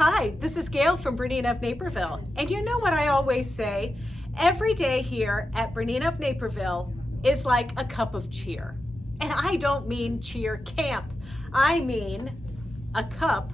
Hi, this is Gayle from BERNINA of Naperville. And you know what I always say? Every day here at BERNINA of Naperville is like a cup of cheer. And I don't mean cheer camp. I mean a cup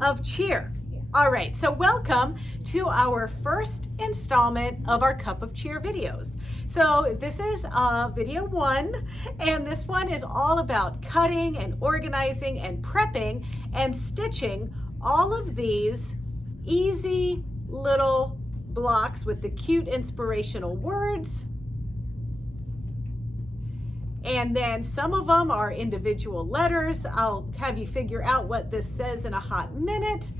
of cheer. All right, so welcome to our first installment of our Cup of Cheer videos. So this is video 1, and this one is all about cutting and organizing and prepping and stitching all of these easy little blocks with the cute inspirational words. And then some of them are individual letters. I'll have you figure out what this says in a hot minute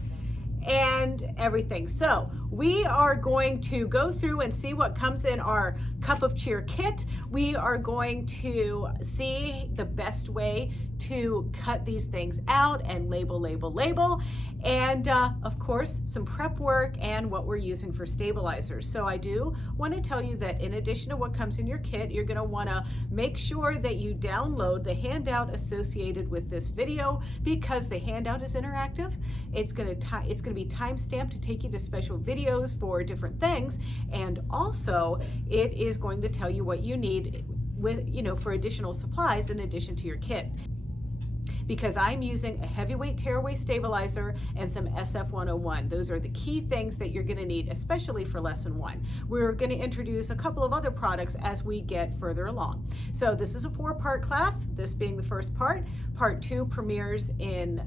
and everything. So we are going to go through and see what comes in our Cup of Cheer kit. We are going to see the best way to cut these things out and label, and of course some prep work and what we're using for stabilizers. So I do want to tell you that in addition to what comes in your kit, you're going to want to make sure that you download the handout associated with this video, because the handout is interactive. It's going to be time-stamped to take you to special videos for different things, and also it is going to tell you what you need for additional supplies in addition to your kit. Because I'm using a heavyweight tearaway stabilizer and some SF101. Those are the key things that you're going to need, especially for lesson 1. We're going to introduce a couple of other products as we get further along. So this is a 4-part class, this being the first part. Part 2 premieres in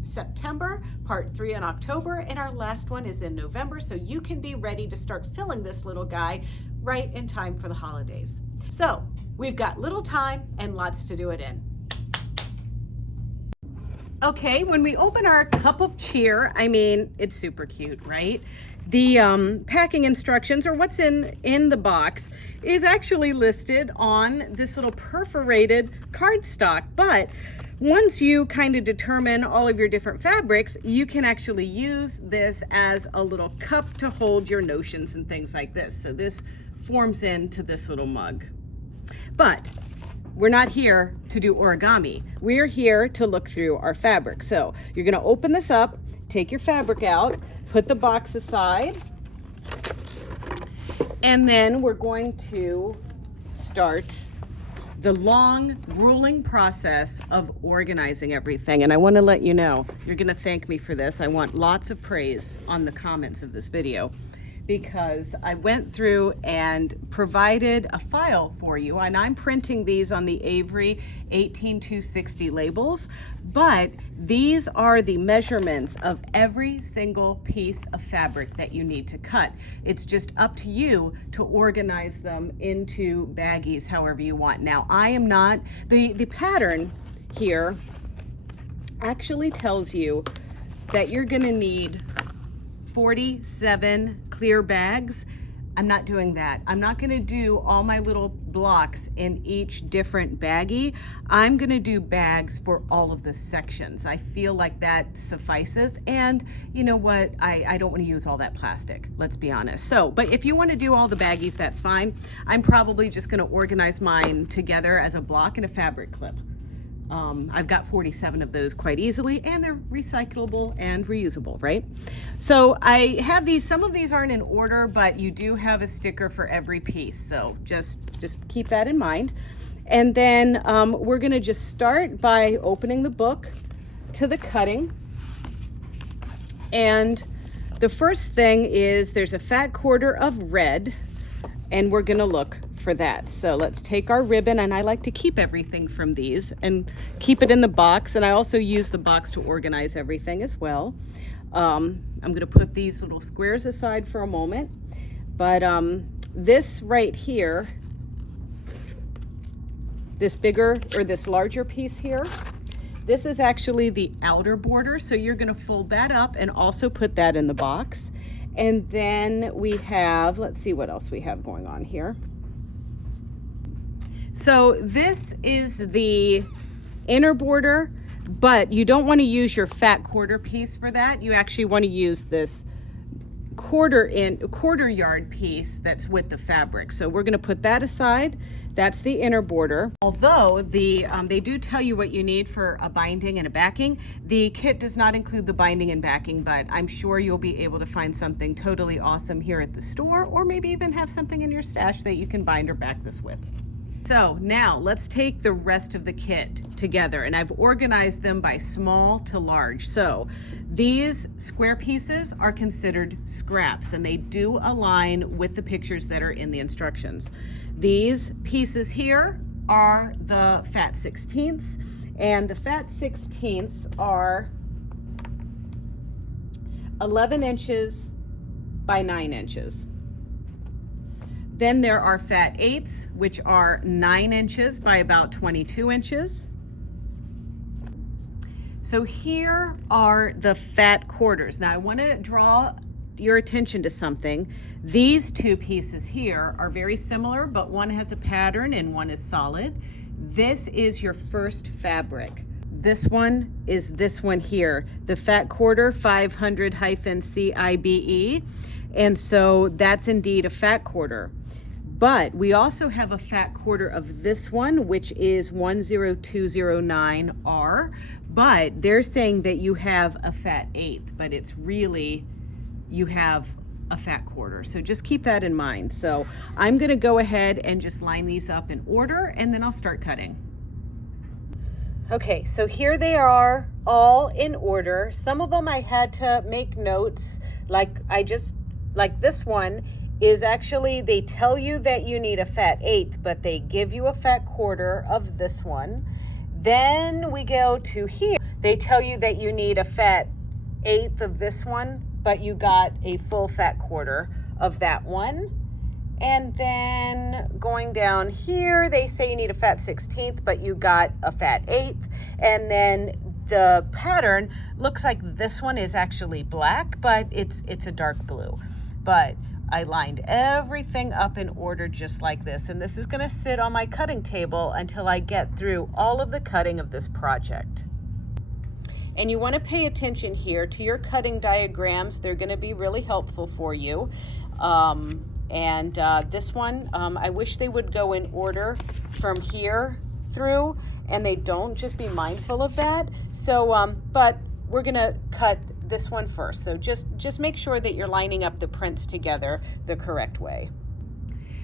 September, part 3 in October, and our last one is in November, so you can be ready to start filling this little guy right in time for the holidays. So we've got little time and lots to do it in. Okay, when we open our Cup of Cheer, I mean, it's super cute, right? The packing instructions, or what's in the box, is actually listed on this little perforated cardstock. But once you kind of determine all of your different fabrics, you can actually use this as a little cup to hold your notions and things like this. So this forms into this little mug. But we're not here to do origami. We're here to look through our fabric. So you're going to open this up, take your fabric out, put the box aside, and then we're going to start the long, grueling process of organizing everything. And I want to let you know, you're going to thank me for this. I want lots of praise on the comments of this video, because I went through and provided a file for you, and I'm printing these on the Avery 18260 labels, but these are the measurements of every single piece of fabric that you need to cut. It's just up to you to organize them into baggies however you want. Now, I am not, the pattern here actually tells you that you're gonna need 47 clear bags. I'm not doing that. I'm not going to do all my little blocks in each different baggie. I'm going to do bags for all of the sections. I feel like that suffices. And you know what? I don't want to use all that plastic, let's be honest. So, but if you want to do all the baggies, that's fine. I'm probably just going to organize mine together as a block in a fabric clip. I've got 47 of those quite easily, and they're recyclable and reusable, right? So I have these, some of these aren't in order, but you do have a sticker for every piece. So just keep that in mind. And then we're gonna just start by opening the book to the cutting. And the first thing is there's a fat quarter of red, and we're gonna look for that. So let's take our ribbon, and I like to keep everything from these and keep it in the box, and I also use the box to organize everything as well. I'm gonna put these little squares aside for a moment, but this right here, this bigger or this larger piece here, this is actually the outer border, so you're gonna fold that up and also put that in the box. And then we have, let's see what else we have going on here. So this is the inner border, but you don't want to use your fat quarter piece for that. You actually want to use this quarter yard piece that's with the fabric. So we're going to put that aside. That's the inner border. Although they do tell you what you need for a binding and a backing, the kit does not include the binding and backing, but I'm sure you'll be able to find something totally awesome here at the store, or maybe even have something in your stash that you can bind or back this with. So now let's take the rest of the kit together, and I've organized them by small to large. So these square pieces are considered scraps, and they do align with the pictures that are in the instructions. These pieces here are the fat 16ths, and the fat 16ths are 11 inches by 9 inches. Then there are fat 8s, which are 9 inches by about 22 inches. So here are the fat quarters. Now I want to draw your attention to something. These two pieces here are very similar, but one has a pattern and one is solid. This is your first fabric. This one is this one here, the fat quarter 500-CIBE. And so that's indeed a fat quarter. But we also have a fat quarter of this one, which is 10209R, but they're saying that you have a fat 8th, but it's really, you have a fat quarter. So just keep that in mind. So I'm gonna go ahead and just line these up in order, and then I'll start cutting. Okay, so here they are all in order. Some of them I had to make notes, like this one is actually, they tell you that you need a fat 8th, but they give you a fat quarter of this one. Then we go to here. They tell you that you need a fat 8th of this one, but you got a full fat quarter of that one. And then going down here, they say you need a fat 16th, but you got a fat 8th. And then the pattern looks like this one is actually black, but it's a dark blue. But I lined everything up in order just like this, and this is going to sit on my cutting table until I get through all of the cutting of this project. And you want to pay attention here to your cutting diagrams. They're going to be really helpful for you. This one, I wish they would go in order from here through, and they don't. Just be mindful of that. So, but we're going to cut this one first. So just make sure that you're lining up the prints together the correct way.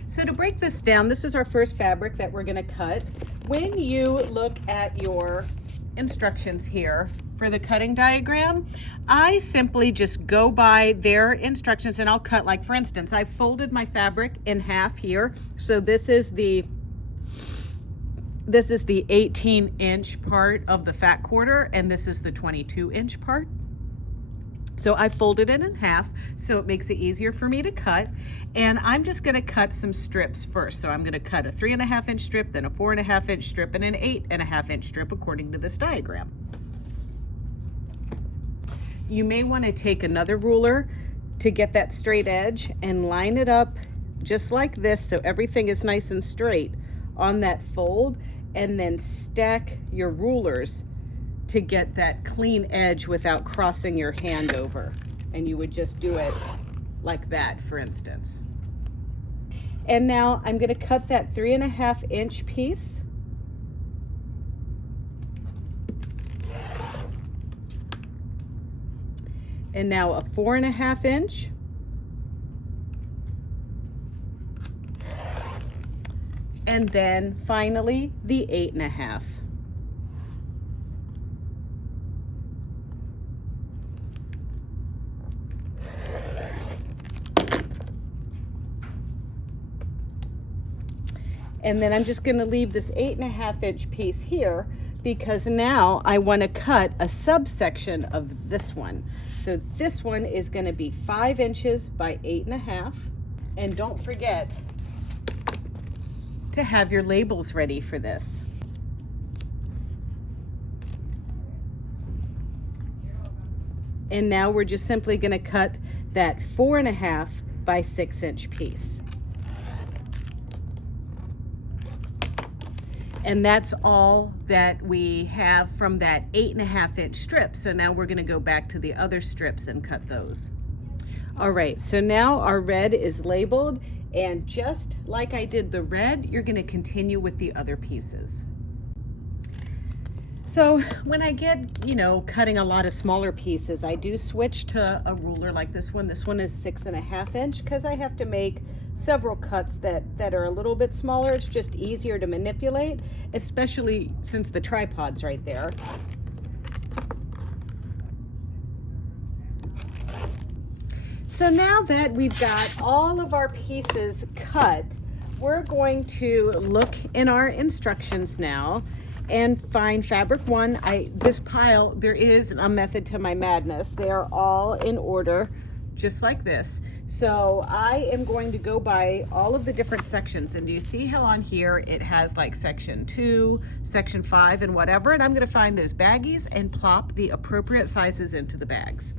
So to break this down, this is our first fabric that we're going to cut. When you look at your instructions here for the cutting diagram, I simply just go by their instructions and I'll cut. Like for instance, I folded my fabric in half here. So this is the 18-inch part of the fat quarter, and this is the 22-inch part. So I folded it in half so it makes it easier for me to cut. And I'm just gonna cut some strips first. So I'm gonna cut a 3.5-inch strip, then a 4.5-inch strip, and an 8.5-inch strip according to this diagram. You may wanna take another ruler to get that straight edge and line it up just like this so everything is nice and straight on that fold, and then stack your rulers to get that clean edge without crossing your hand over. And you would just do it like that, for instance. And now I'm going to cut that 3.5-inch piece. And now a 4.5-inch. And then finally the 8.5. And then I'm just going to leave this 8.5-inch piece here because now I want to cut a subsection of this one. So this one is going to be 5 inches by 8.5. And don't forget to have your labels ready for this. And now we're just simply going to cut that 4.5 by 6-inch piece. And that's all that we have from that 8.5-inch strip. So now we're going to go back to the other strips and cut those. All right, so now our red is labeled, and just like I did the red, you're going to continue with the other pieces. So when I get, cutting a lot of smaller pieces, I do switch to a ruler like this one. This one is 6.5 inch because I have to make several cuts that are a little bit smaller. It's just easier to manipulate, especially since the tripod's right there. So now that we've got all of our pieces cut, we're going to look in our instructions now and find fabric one. This pile, there is a method to my madness. They are all in order, just like this. So I am going to go by all of the different sections. And do you see how on here it has like section 2, section 5, and whatever? And I'm gonna find those baggies and plop the appropriate sizes into the bags.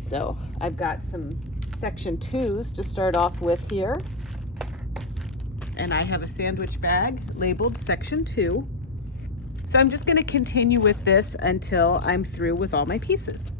So I've got some section 2s to start off with here. And I have a sandwich bag labeled section 2. So I'm just going to continue with this until I'm through with all my pieces.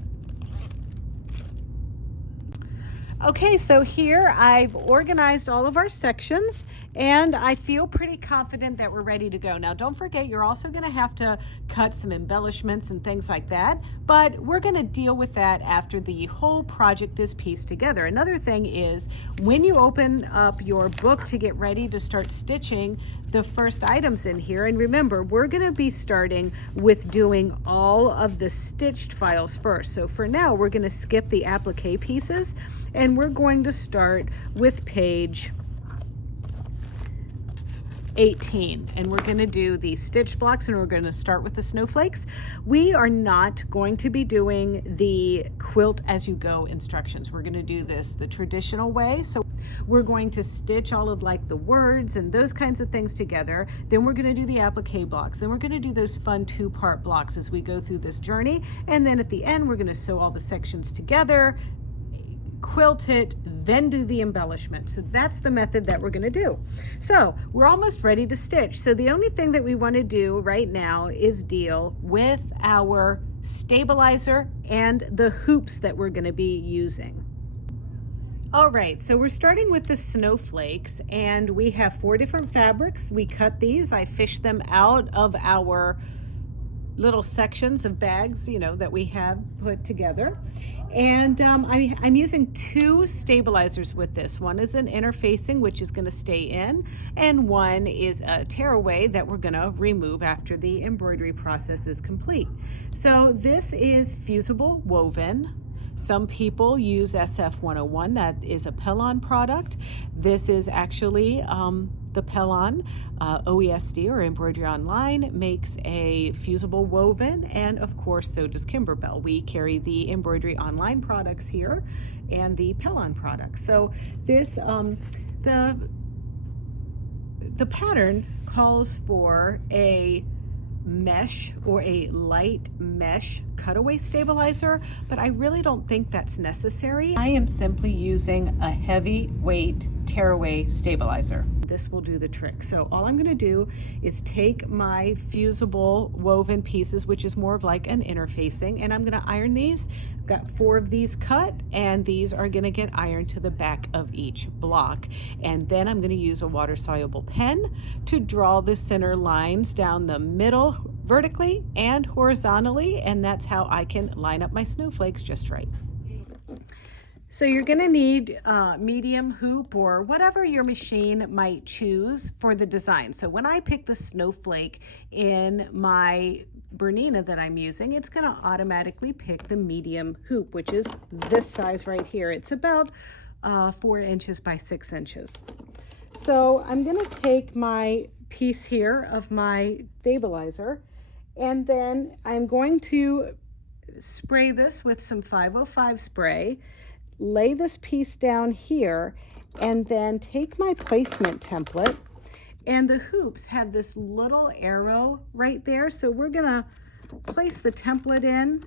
Okay, so here I've organized all of our sections and I feel pretty confident that we're ready to go. Now, don't forget, you're also going to have to cut some embellishments and things like that, but we're going to deal with that after the whole project is pieced together. Another thing is when you open up your book to get ready to start stitching the first items in here, and remember, we're going to be starting with doing all of the stitched files first. So for now, we're going to skip the applique pieces and we're going to start with page 18, and we're going to do the stitch blocks, and we're going to start with the snowflakes. We are not going to be doing the quilt as you go instructions. We're going to do this the traditional way. So we're going to stitch all of like the words and those kinds of things together. Then we're going to do the applique blocks. Then we're going to do those fun 2-part blocks as we go through this journey. And then at the end, we're going to sew all the sections together, quilt it, then do the embellishment. So that's the method that we're going to do. So we're almost ready to stitch. So the only thing that we want to do right now is deal with our stabilizer and the hoops that we're going to be using. All right, so we're starting with the snowflakes, and we have 4 different fabrics. We cut these. I fished them out of our little sections of bags, that we have put together. And I'm using 2 stabilizers with this. One is an interfacing, which is going to stay in, and one is a tearaway that we're going to remove after the embroidery process is complete. So this is fusible woven. Some people use SF101. That is a Pellon product. This is actually the Pellon. OESD, or Embroidery Online, makes a fusible woven, and of course so does Kimberbell. We carry the Embroidery Online products here and the Pellon products. So this the pattern calls for a mesh or a light mesh cutaway stabilizer, but I really don't think that's necessary. I am simply using a heavy weight tearaway stabilizer. This will do the trick. So all I'm going to do is take my fusible woven pieces, which is more of like an interfacing, and I'm going to iron these. I've got 4 of these cut, and these are going to get ironed to the back of each block. And then I'm going to use a water soluble pen to draw the center lines down the middle vertically and horizontally, and that's how I can line up my snowflakes just right. So you're going to need medium hoop or whatever your machine might choose for the design. So when I pick the snowflake in my Bernina that I'm using, it's going to automatically pick the medium hoop, which is this size right here. It's about 4 inches by 6 inches. So I'm going to take my piece here of my stabilizer, and then I'm going to spray this with some 505 spray, lay this piece down here, and then take my placement template, and the hoops have this little arrow right there. So we're gonna place the template in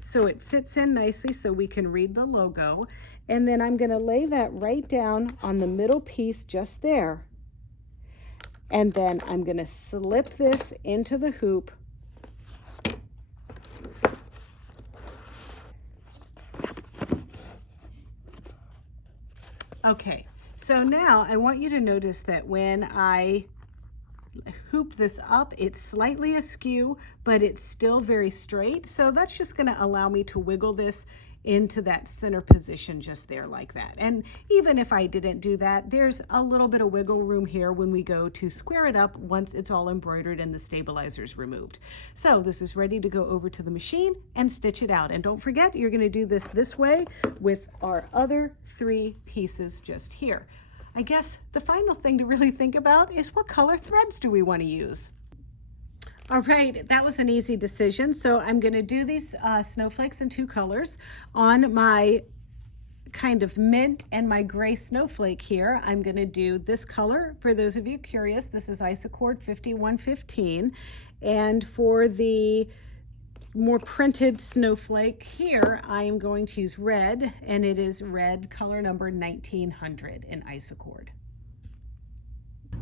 so it fits in nicely so we can read the logo. And then I'm gonna lay that right down on the middle piece just there. And then I'm gonna slip this into the hoop. Okay, so now I want you to notice that when I hoop this up, it's slightly askew, but it's still very straight. So that's just going to allow me to wiggle this into that center position just there like that. And even if I didn't do that, there's a little bit of wiggle room here when we go to square it up once it's all embroidered and the stabilizer's removed. So this is ready to go over to the machine and stitch it out. And don't forget, you're going to do this way with our other 3 pieces just here. I guess the final thing to really think about is what color threads do we want to use? All right, that was an easy decision. So I'm going to do these snowflakes in 2 colors. On my kind of mint and my gray snowflake here, I'm going to do this color. For those of you curious, this is Isocord 5115. And for the more printed snowflake here, I am going to use red, and it is red color number 1900 in Isocord.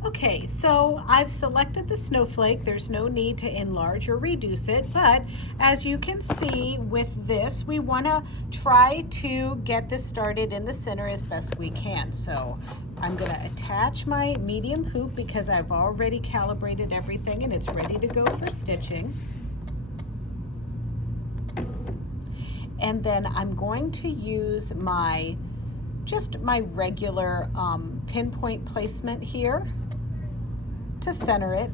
Okay, so I've selected the snowflake. There's no need to enlarge or reduce it, but as you can see with this, we want to try to get this started in the center as best we can. So I'm going to attach my medium hoop because I've already calibrated everything and it's ready to go for stitching. And then I'm going to use just my regular pinpoint placement here to center it.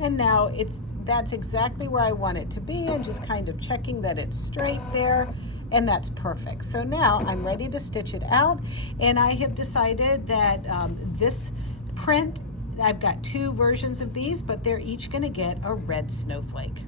And now that's exactly where I want it to be, and just kind of checking that it's straight there, and that's perfect. So now I'm ready to stitch it out, and I have decided that this print, I've got 2 versions of these, but they're each going to get a red snowflake.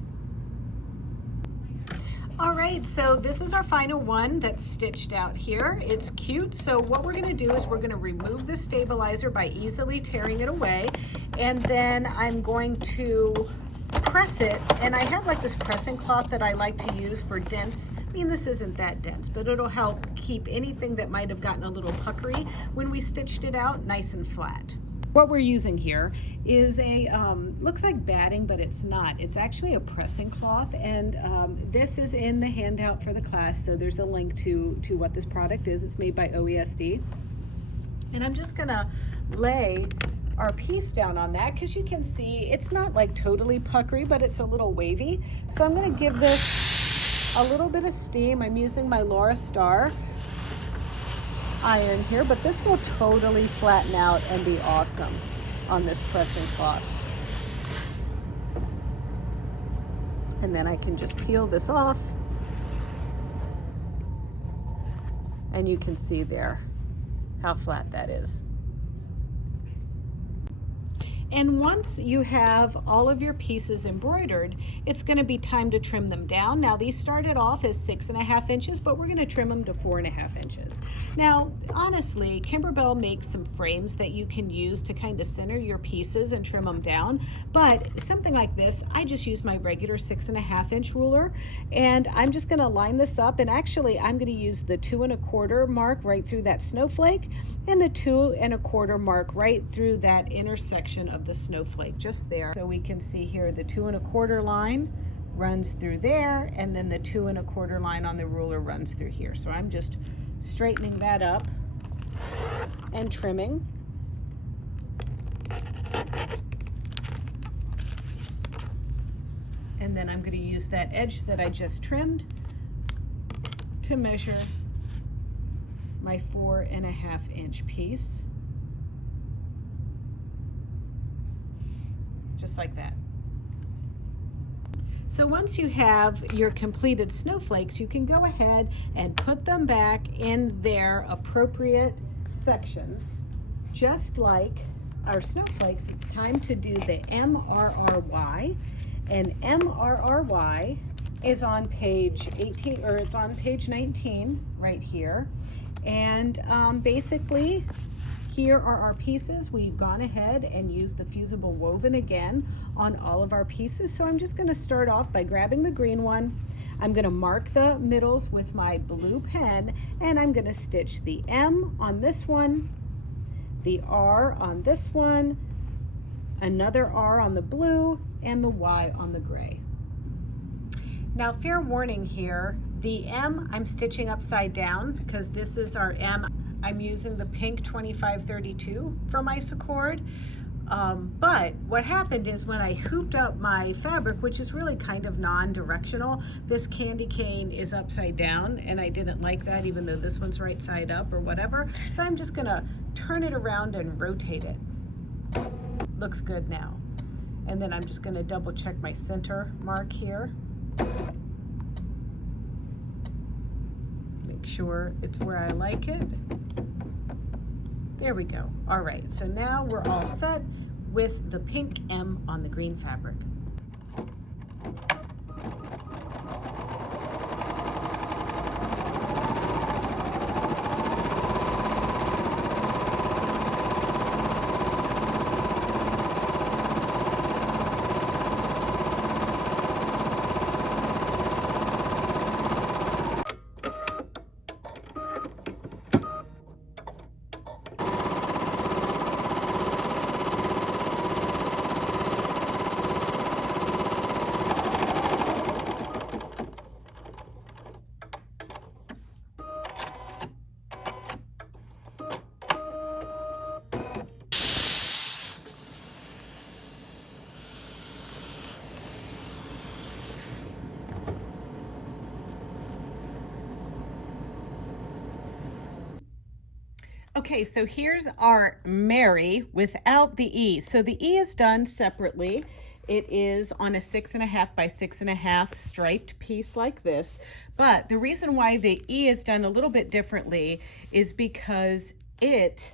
All right, so this is our final one that's stitched out here. It's cute. So what we're going to do is we're going to remove the stabilizer by easily tearing it away, and then I'm going to press it. And I have like this pressing cloth that I like to use for dense. I mean, this isn't that dense, but it'll help keep anything that might have gotten a little puckery when we stitched it out nice and flat. What we're using here is a, looks like batting, but it's not. It's actually a pressing cloth, and this is in the handout for the class, so there's a link to what this product is. It's made by OESD. And I'm just gonna lay our piece down on that because you can see it's not like totally puckery, but it's a little wavy. So I'm gonna give this a little bit of steam. I'm using my Laura Star iron here, but this will totally flatten out and be awesome on this pressing cloth. And then I can just peel this off, and you can see there how flat that is. And once you have all of your pieces embroidered, it's going to be time to trim them down. Now these started off as 6.5 inches, but we're going to trim them to 4.5 inches. Now, honestly, Kimberbell makes some frames that you can use to kind of center your pieces and trim them down. But something like this, I just use my regular 6.5 inch ruler, and I'm just going to line this up. And actually, I'm going to use the 2 1/4 mark right through that snowflake, and the 2 1/4 mark right through that intersection of the snowflake just there. So we can see here the 2 1/4 line runs through there, and then the 2 1/4 line on the ruler runs through here. So I'm just straightening that up and trimming. And then I'm going to use that edge that I just trimmed to measure my 4.5 inch piece. Just like that. So once you have your completed snowflakes, you can go ahead and put them back in their appropriate sections. Just like our snowflakes, it's time to do the MRRY. And MRRY is on page 18, or it's on page 19 right here. And basically, here are our pieces. We've gone ahead and used the fusible woven again on all of our pieces. So I'm just going to start off by grabbing the green one. I'm going to mark the middles with my blue pen, and I'm going to stitch the M on this one, the R on this one, another R on the blue, and the Y on the gray. Now, fair warning here, The M I'm stitching upside down because this is our M. I'm using the pink 2532 from Isacord. But what happened is when I hooped up my fabric, which is really kind of non-directional, this candy cane is upside down, and I didn't like that even though this one's right side up or whatever. So I'm just gonna turn it around and rotate it. Looks good now. And then I'm just gonna double check my center mark here. Make sure it's where I like it. There we go. All right, so now we're all set with the pink M on the green fabric. Okay, so here's our Mary without the E. So the E is done separately. It is on a 6.5 by 6.5 striped piece like this. But the reason why the E is done a little bit differently is because it's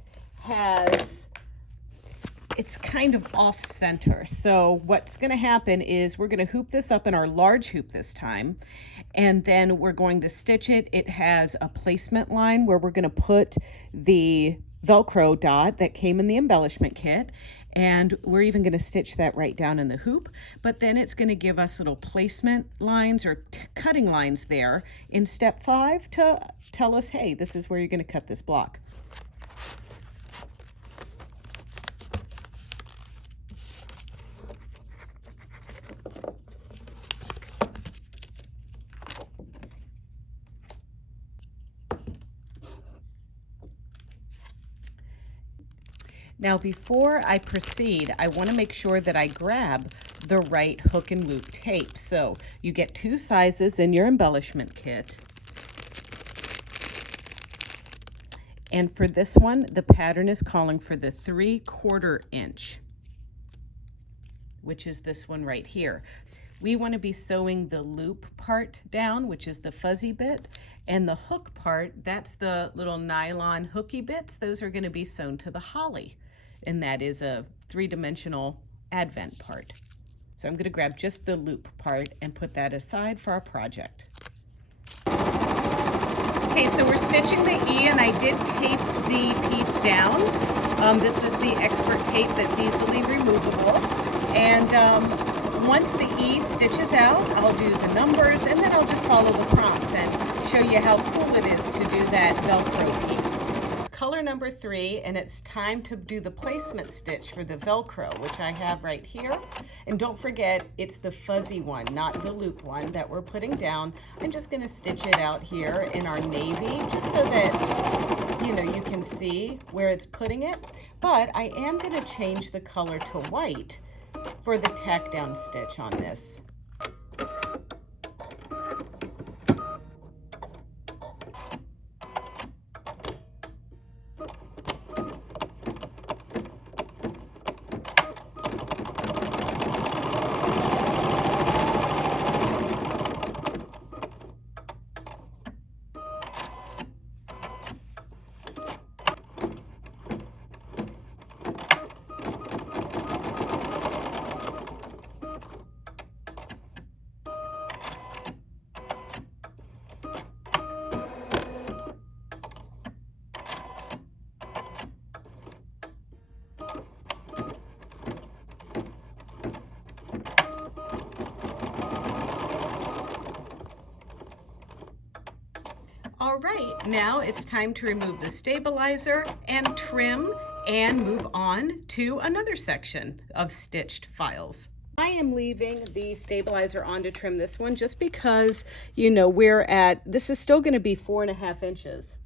kind of off center. So what's gonna happen is we're gonna hoop this up in our large hoop this time, and then we're going to stitch it. It has a placement line where we're gonna put the Velcro dot that came in the embellishment kit, and we're even gonna stitch that right down in the hoop, but then it's gonna give us little placement lines or cutting lines there in step 5 to tell us, hey, this is where you're gonna cut this block. Now, before I proceed, I want to make sure that I grab the right hook and loop tape. So you get 2 sizes in your embellishment kit. And for this one, the pattern is calling for the 3/4 inch, which is this one right here. We want to be sewing the loop part down, which is the fuzzy bit, and the hook part, that's the little nylon hooky bits. Those are going to be sewn to the holly, and that is a 3-dimensional advent part. So I'm going to grab just the loop part and put that aside for our project. Okay, so we're stitching the E, and I did tape the piece down. This is the expert tape that's easily removable. And once the E stitches out, I'll do the numbers, and then I'll just follow the prompts and show you how cool it is to do that Velcro piece. Color number 3, and it's time to do the placement stitch for the Velcro, which I have right here. And don't forget, it's the fuzzy one, not the loop one that we're putting down. I'm just going to stitch it out here in our navy, just so that, you know, you can see where it's putting it. But I am going to change the color to white for the tack down stitch on this. All right, now it's time to remove the stabilizer and trim and move on to another section of stitched files. I am leaving the stabilizer on to trim this one just because, you know, this is still going to be 4.5 inches.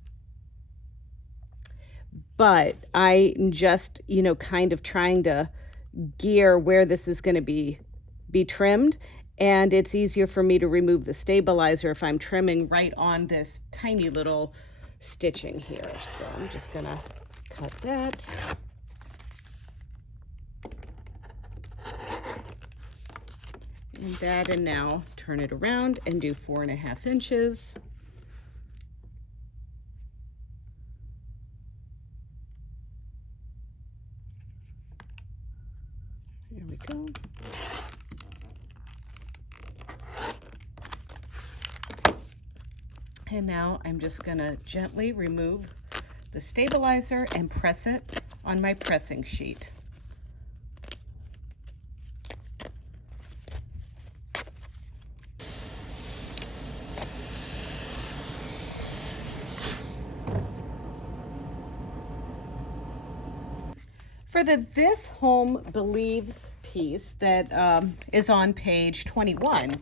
But I'm just, you know, kind of trying to gear where this is going to be trimmed. And it's easier for me to remove the stabilizer if I'm trimming right on this tiny little stitching here. So I'm just going to cut that. And that, and now turn it around and do 4.5 inches. There we go. And now I'm just gonna gently remove the stabilizer and press it on my pressing sheet. For the This Home Believes piece that is on page 21,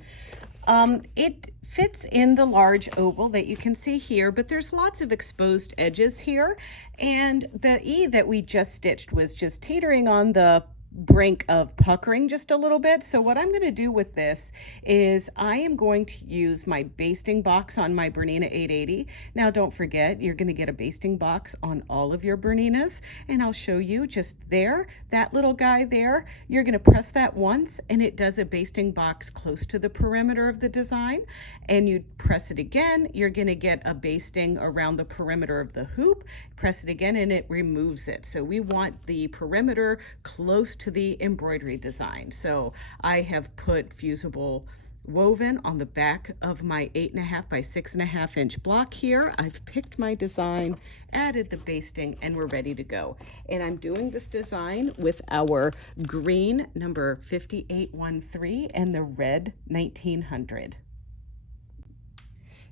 it fits in the large oval that you can see here, but there's lots of exposed edges here, and the E that we just stitched was just teetering on the brink of puckering just a little bit. So what I'm going to do with this is I am going to use my basting box on my Bernina 880. Now don't forget, you're going to get a basting box on all of your Berninas, and I'll show you just there, that little guy there. You're going to press that once and it does a basting box close to the perimeter of the design, and you press it again, you're going to get a basting around the perimeter of the hoop. Press it again and it removes it. So we want the perimeter close to the embroidery design. So I have put fusible woven on the back of my 8.5 by 6.5 inch block here. I've picked my design, added the basting, and we're ready to go. And I'm doing this design with our green number 5813 and the red 1900.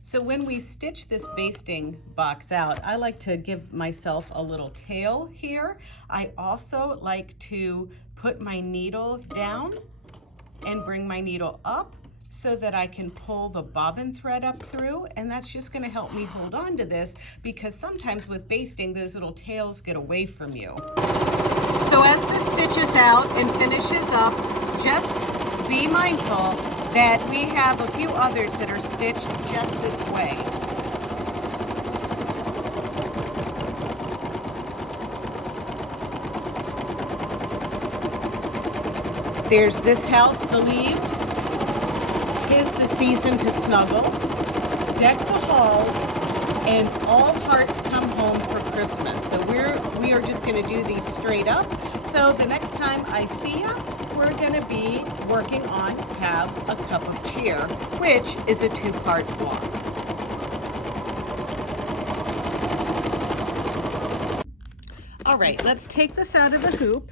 So when we stitch this basting box out, I like to give myself a little tail here. I also like to put my needle down and bring my needle up so that I can pull the bobbin thread up through, and that's just going to help me hold on to this, because sometimes with basting those little tails get away from you. So as this stitches out and finishes up, just be mindful that we have a few others that are stitched just this way. There's This House Believes, 'Tis the Season to Snuggle, Deck the Halls, and All Hearts Come Home for Christmas. So we are just going to do these straight up. So the next time I see ya, we're going to be working on Have a Cup of Cheer, which is a 2-part block. All right, let's take this out of the hoop.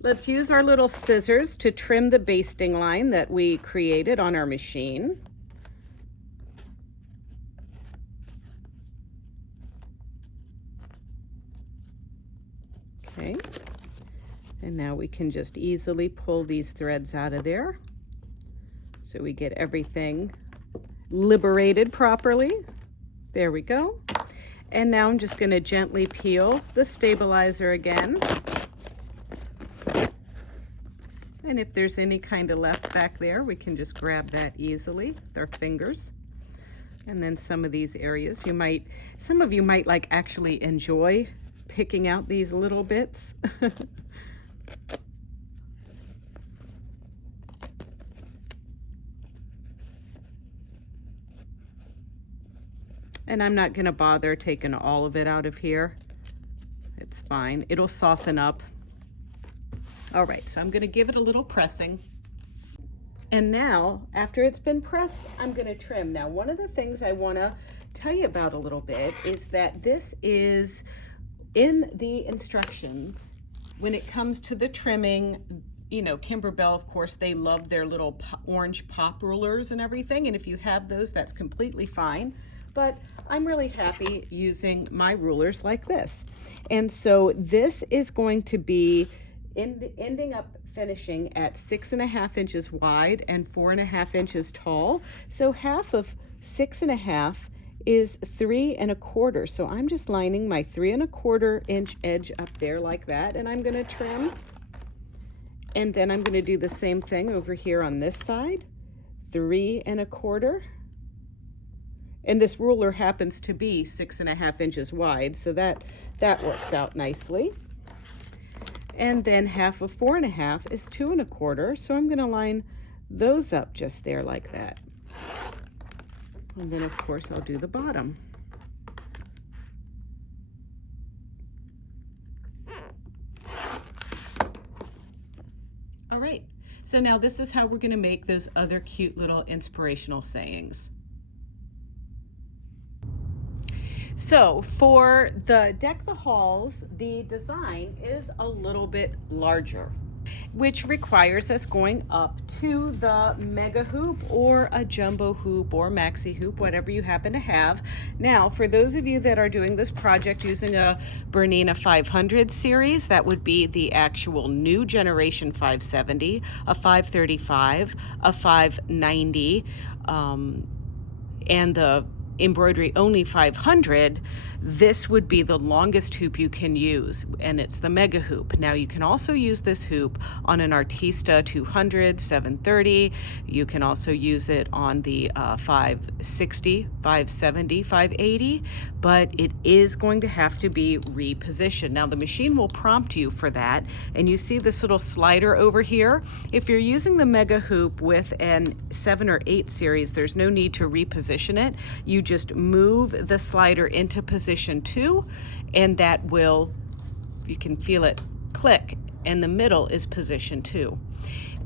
Let's use our little scissors to trim the basting line that we created on our machine. Okay, and now we can just easily pull these threads out of there so we get everything liberated properly. There we go. And now I'm just going to gently peel the stabilizer again. And if there's any kind of left back there, we can just grab that easily with our fingers. And then some of these areas, some of you might like actually enjoy picking out these little bits. And I'm not going to bother taking all of it out of here. It's fine. It'll soften up. All right, so I'm going to give it a little pressing. And now, after it's been pressed, I'm going to trim. Now, one of the things I want to tell you about a little bit is that this is in the instructions when it comes to the trimming. You know, Kimberbell, of course, they love their little orange pop rulers and everything. And if you have those, that's completely fine. but I'm really happy using my rulers like this. And so this is going to be ending up finishing at 6.5 inches wide and 4.5 inches tall. So half of 6.5 is 3.25. So I'm just lining my 3.25 inch edge up there like that, and I'm going to trim. And then I'm going to do the same thing over here on this side, 3.25. And this ruler happens to be 6.5 inches wide, so that works out nicely. And then half of 4.5 is 2.25, so I'm going to line those up just there like that. And then of course I'll do the bottom. All right, so now this is how we're going to make those other cute little inspirational sayings. So for the Deck the Halls, the design is a little bit larger, which requires us going up to the mega hoop or a jumbo hoop or maxi hoop, whatever you happen to have. Now, for those of you that are doing this project using a Bernina 500 series, that would be the actual new generation 570, a 535, a 590, and the embroidery only 500, this would be the longest hoop you can use, and it's the mega hoop. Now you can also use this hoop on an Artista 200, 730. You can also use it on the 560, 570, 580, but it is going to have to be repositioned. Now the machine will prompt you for that, and you see this little slider over here. If you're using the mega hoop with an 7 or 8 series, there's no need to reposition it. You just move the slider into position 2, and that will, you can feel it click, and the middle is position 2.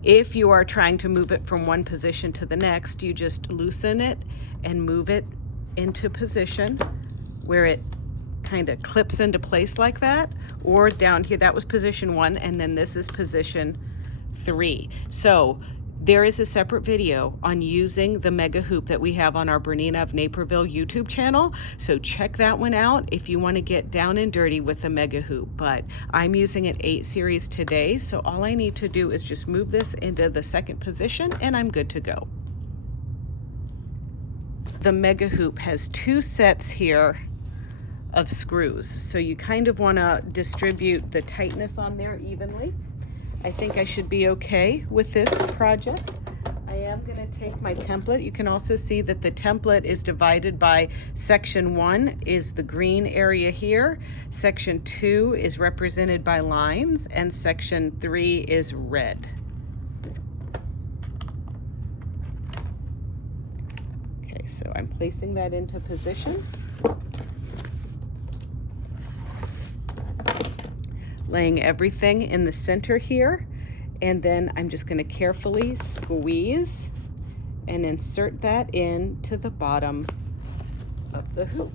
If you are trying to move it from one position to the next, you just loosen it and move it into position where it kind of clips into place like that, or down here, that was position 1, and then this is position 3. So there is a separate video on using the mega hoop that we have on our Bernina of Naperville YouTube channel, so check that one out if you want to get down and dirty with the mega hoop. But I'm using an 8 series today, so all I need to do is just move this into the second position and I'm good to go. The mega hoop has 2 sets here of screws, so you kind of want to distribute the tightness on there evenly. I think I should be okay with this project. I am going to take my template. You can also see that the template is divided by section 1 is the green area here, section 2 is represented by lines, and section 3 is red. Okay, so I'm placing that into position. Laying everything in the center here, and then I'm just going to carefully squeeze and insert that into the bottom of the hoop.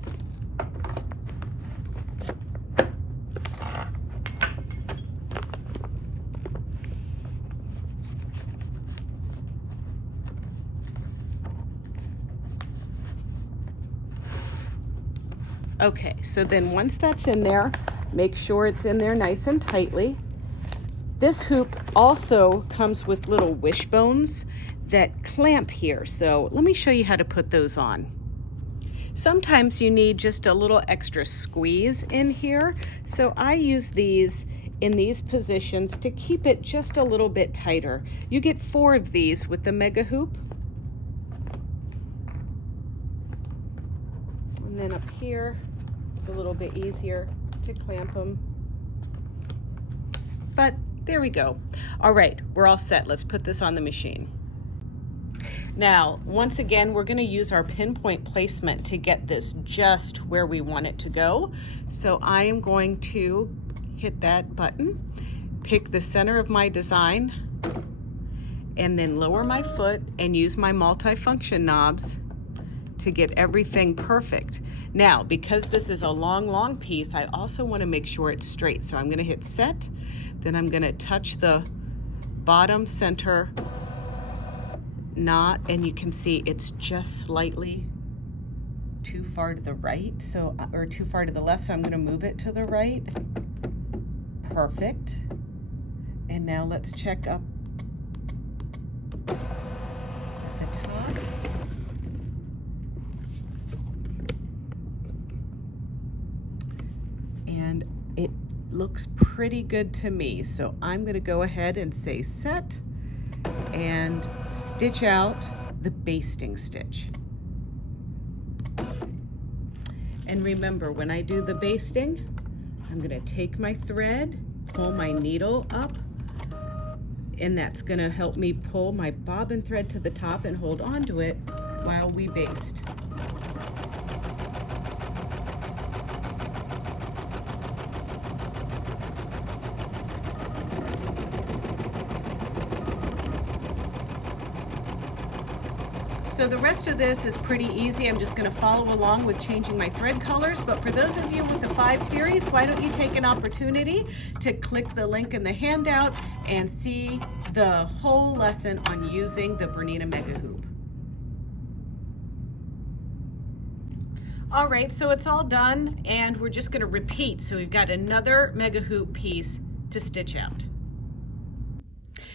Okay, so then once that's in there, make sure it's in there nice and tightly. This hoop also comes with little wishbones that clamp here. So let me show you how to put those on. Sometimes you need just a little extra squeeze in here. So I use these in these positions to keep it just a little bit tighter. You get 4 of these with the mega hoop. And then up here, it's a little bit easier to clamp them. But there we go. All right, we're all set. Let's put this on the machine. Now, once again, we're going to use our pinpoint placement to get this just where we want it to go. So I am going to hit that button, pick the center of my design, and then lower my foot and use my multifunction knobs to get everything perfect. Now, because this is a long piece, I also want to make sure it's straight. So I'm going to hit set, then I'm going to touch the bottom center knot, and you can see it's just slightly too far to the right, so, or too far to the left, so I'm going to move it to the right. Perfect. And now let's check up the top. And it looks pretty good to me, so I'm going to go ahead and say set and stitch out the basting stitch. And remember, when I do the basting, I'm going to take my thread, pull my needle up, and that's going to help me pull my bobbin thread to the top and hold on to it while we baste. So the rest of this is pretty easy. I'm just going to follow along with changing my thread colors. But for those of you with the 5 series, why don't you take an opportunity to click the link in the handout and see the whole lesson on using the Bernina Mega Hoop. All right, so it's all done and we're just going to repeat. So we've got another Mega Hoop piece to stitch out.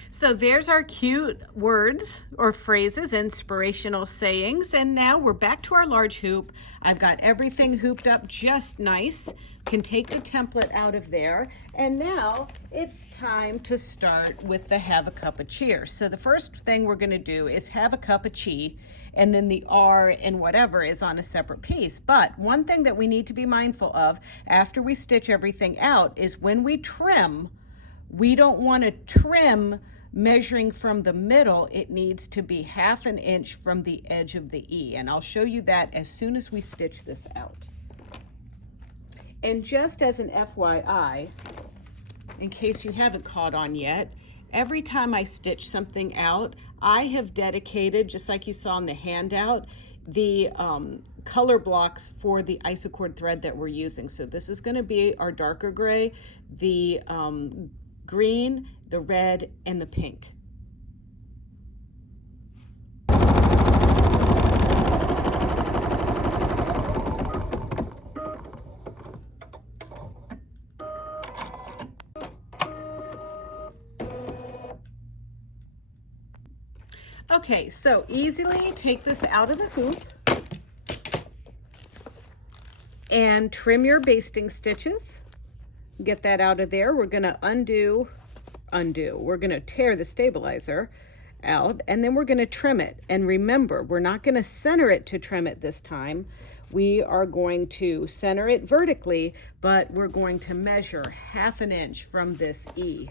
So there's our cute words or phrases, inspirational sayings, and now we're back to our large hoop. I've got everything hooped up just nice. Can take the template out of there, and now it's time to start with the have a cup of cheer. So the first thing we're going to do is have a cup of chi, and then the R and whatever is on a separate piece. But one thing that we need to be mindful of after we stitch everything out is when we trim, we don't want to trim measuring from the middle. It needs to be 1/2 inch from the edge of the E, and I'll show you that as soon as we stitch this out. And just as an FYI, in case you haven't caught on yet, every time I stitch something out, I have dedicated, just like you saw in the handout, the color blocks for the isocord thread that we're using. So this is going to be our darker gray, the green, the red, and the pink. Okay, so easily take this out of the hoop and trim your basting stitches. Get that out of there. We're going to undo. We're going to tear the stabilizer out, and then we're going to trim it. And remember, we're not going to center it to trim it this time. We are going to center it vertically, but we're going to measure 1/2 inch from this E.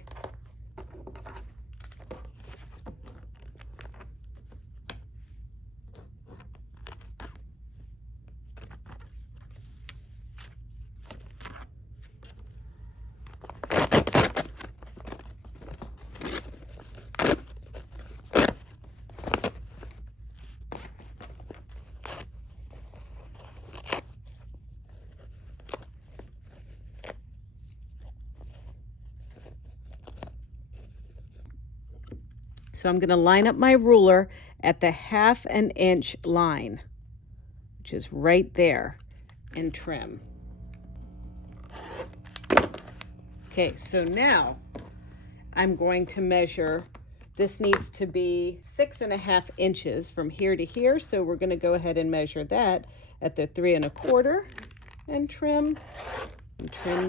So I'm going to line up my ruler at the 1/2 inch line, which is right there, and trim. Okay, so now I'm going to measure. This needs to be 6.5 inches from here to here, so we're going to go ahead and measure that at the 3 1/4 and trim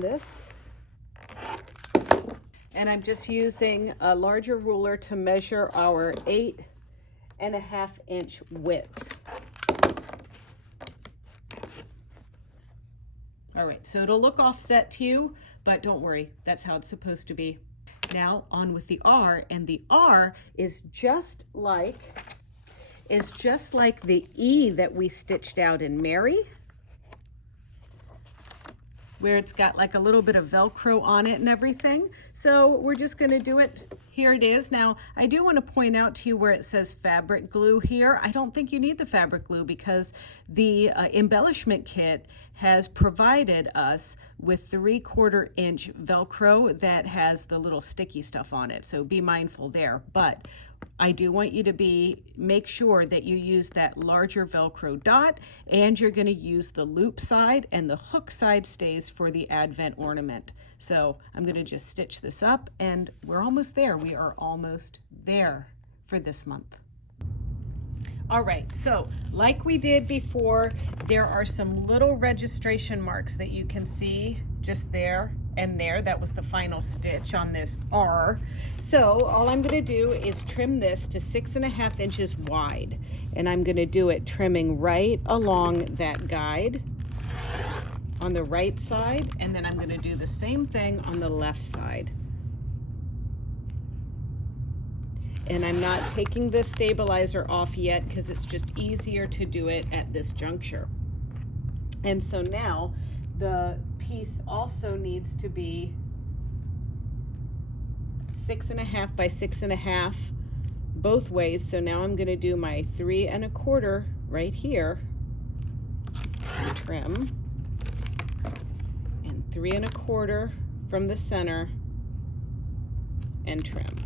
this. And I'm just using a larger ruler to measure our 8.5 inch width. All right, so it'll look offset to you, but don't worry, that's how it's supposed to be. Now on with the R, and the R is just like the E that we stitched out in Mary, where it's got like a little bit of Velcro on it and everything. So we're just going to do it here it is. Now, I do want to point out to you where it says fabric glue here. I don't think you need the fabric glue because the embellishment kit has provided us with 3/4 inch Velcro that has the little sticky stuff on it. So be mindful there. But I do want you to make sure that you use that larger Velcro dot, and you're going to use the loop side, and the hook side stays for the Advent ornament. So I'm going to just stitch this up, and we're almost there. We are almost there for this month. All right, so like we did before, there are some little registration marks that you can see just there and there. That was the final stitch on this R. So all I'm going to do is trim this to 6.5 inches wide, and I'm going to do it trimming right along that guide on the right side, and then I'm going to do the same thing on the left side. And I'm not taking the stabilizer off yet because it's just easier to do it at this juncture. And so now the piece also needs to be 6.5 by 6.5 both ways. So now I'm going to do my 3 1/4 right here, trim, and 3 1/4 from the center and trim.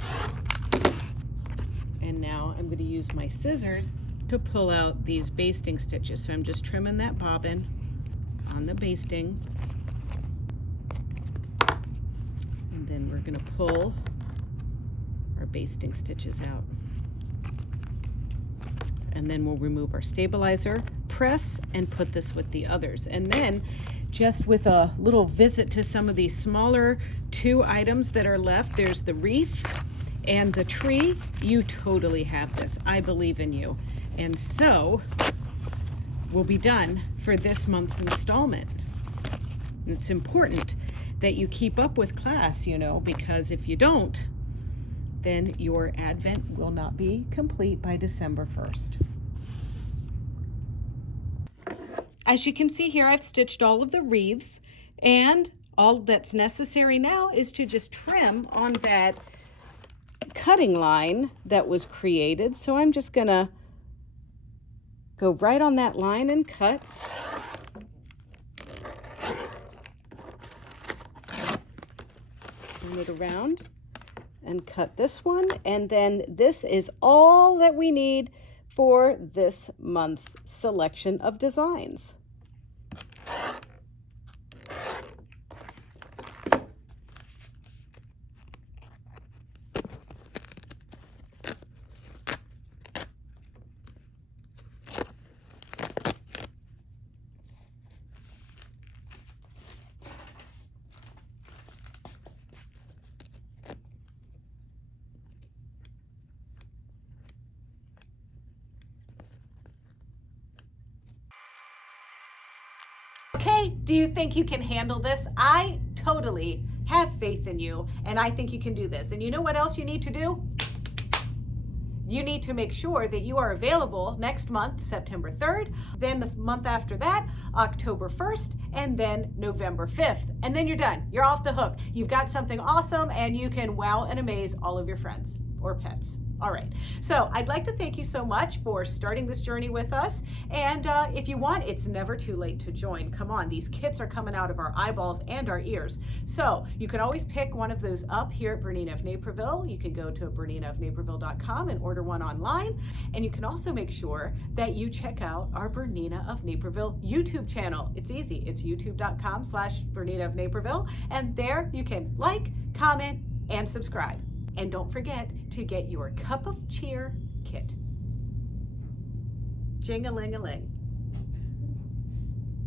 And now I'm going to use my scissors to pull out these basting stitches. So I'm just trimming that bobbin on the basting. And then we're going to pull our basting stitches out. And then we'll remove our stabilizer, press, and put this with the others. And then just with a little visit to some of these smaller 2 items that are left, there's the wreath and the tree. You totally have this. I believe in you. And so we'll be done for this month's installment. And it's important that you keep up with class, you know, because if you don't, then your Advent will not be complete by December 1st. As you can see here, I've stitched all of the wreaths, and all that's necessary now is to just trim on that cutting line that was created. So I'm just gonna go right on that line and cut. Turn it around and cut this one, and then this is all that we need for this month's selection of designs. Okay, do you think you can handle this? I totally have faith in you, and I think you can do this. And you know what else you need to do? You need to make sure that you are available next month, September 3rd, then the month after that, October 1st, and then November 5th. And then you're done. You're off the hook. You've got something awesome, and you can wow and amaze all of your friends or pets. All right, so I'd like to thank you so much for starting this journey with us. And if you want, it's never too late to join. Come on, these kits are coming out of our eyeballs and our ears. So you can always pick one of those up here at Bernina of Naperville. You can go to BERNINAofNaperville.com and order one online. And you can also make sure that you check out our Bernina of Naperville YouTube channel. It's easy. It's youtube.com/Bernina of Naperville. And there you can like, comment, and subscribe. And don't forget to get your Cup of Cheer kit. Jing-a-ling-a-ling.